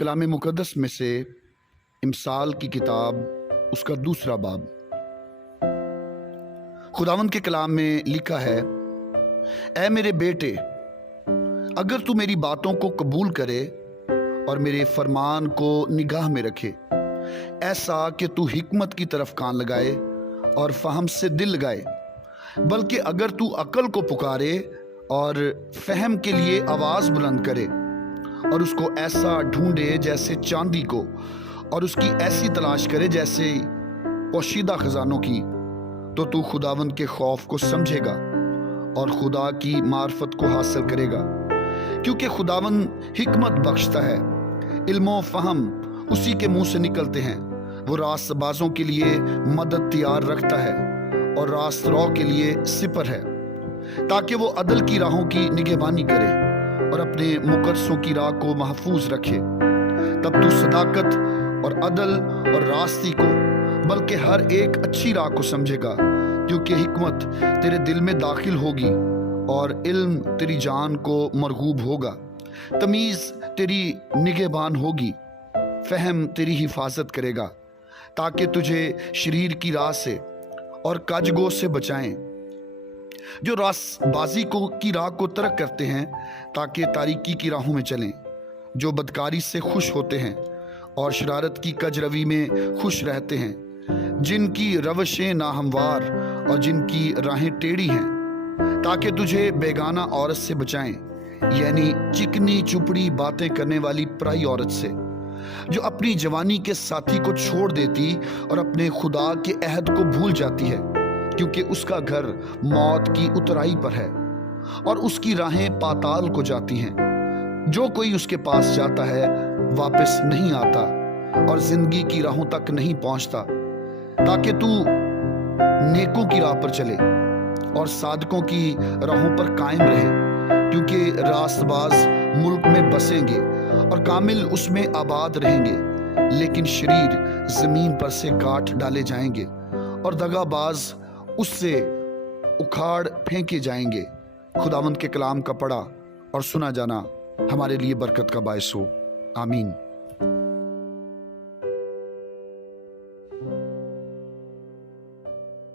कलाम मुक़द्दस में से इमसाल की किताब उसका दूसरा बाब। खुदावंद के कलाम में लिखा है, ऐ मेरे बेटे, अगर तू मेरी बातों को कबूल करे और मेरे फरमान को निगाह में रखे, ऐसा कि तू हिकमत की तरफ कान लगाए और फहम से दिल लगाए, बल्कि अगर तू अक्ल को पुकारे और फहम के लिए आवाज़ बुलंद करे और उसको ऐसा ढूंढे जैसे चांदी को, और उसकी ऐसी तलाश करे जैसे पोशीदा खजानों की, तो तू खुदावंद के खौफ को समझेगा और खुदा की मार्फत को हासिल करेगा। क्योंकि खुदावंद हिकमत बख्शता है, इल्मो फहम उसी के मुंह से निकलते हैं। वो रास्तबाजों के लिए मदद तैयार रखता है और रास्त रो के लिए सिपर है, ताकि वो अदल की राहों की निगहबानी करे और अपने मुकद्दसों की राह को महफूज रखे। तब तू सदाकत और अदल और रास्ती को, बल्कि हर एक अच्छी राह को समझेगा, क्योंकि हिकमत तेरे दिल में दाखिल होगी और इल्म तेरी जान को मरगूब होगा। तमीज़ तेरी निगहबान होगी, फहम तेरी हिफाजत करेगा, ताकि तुझे शरीर की राह से और काजगो से बचाएं, जो रास्तबाजी की राह को तर्क करते हैं, ताकि तारीकी की राहों में चलें, जो बदकारी से खुश होते हैं और शरारत की कजरवी में खुश रहते हैं, जिनकी रवशें नाहमवार और जिनकी राहें टेढ़ी हैं, ताकि तुझे बेगाना औरत से बचाएं, यानी चिकनी चुपड़ी बातें करने वाली पराई औरत से, जो अपनी जवानी के साथी को छोड़ देती और अपने खुदा के अहद को भूल जाती है, क्योंकि उसका घर मौत की उतराई पर है और उसकी राहें पाताल को जाती हैं। जो कोई उसके पास जाता है वापस नहीं आता और जिंदगी की राहों तक नहीं पहुंचता, ताकि तू नेकों की राह पर चले और सादकों की राहों पर कायम रहे, क्योंकि रास्तबाज मुल्क में बसेंगे और कामिल उसमें आबाद रहेंगे, लेकिन शरीर जमीन पर से काट डाले जाएंगे और दगाबाज उससे उखाड़ फेंके जाएंगे। खुदावंद के कलाम का पढ़ा और सुना जाना हमारे लिए बरकत का बायस हो। आमीन।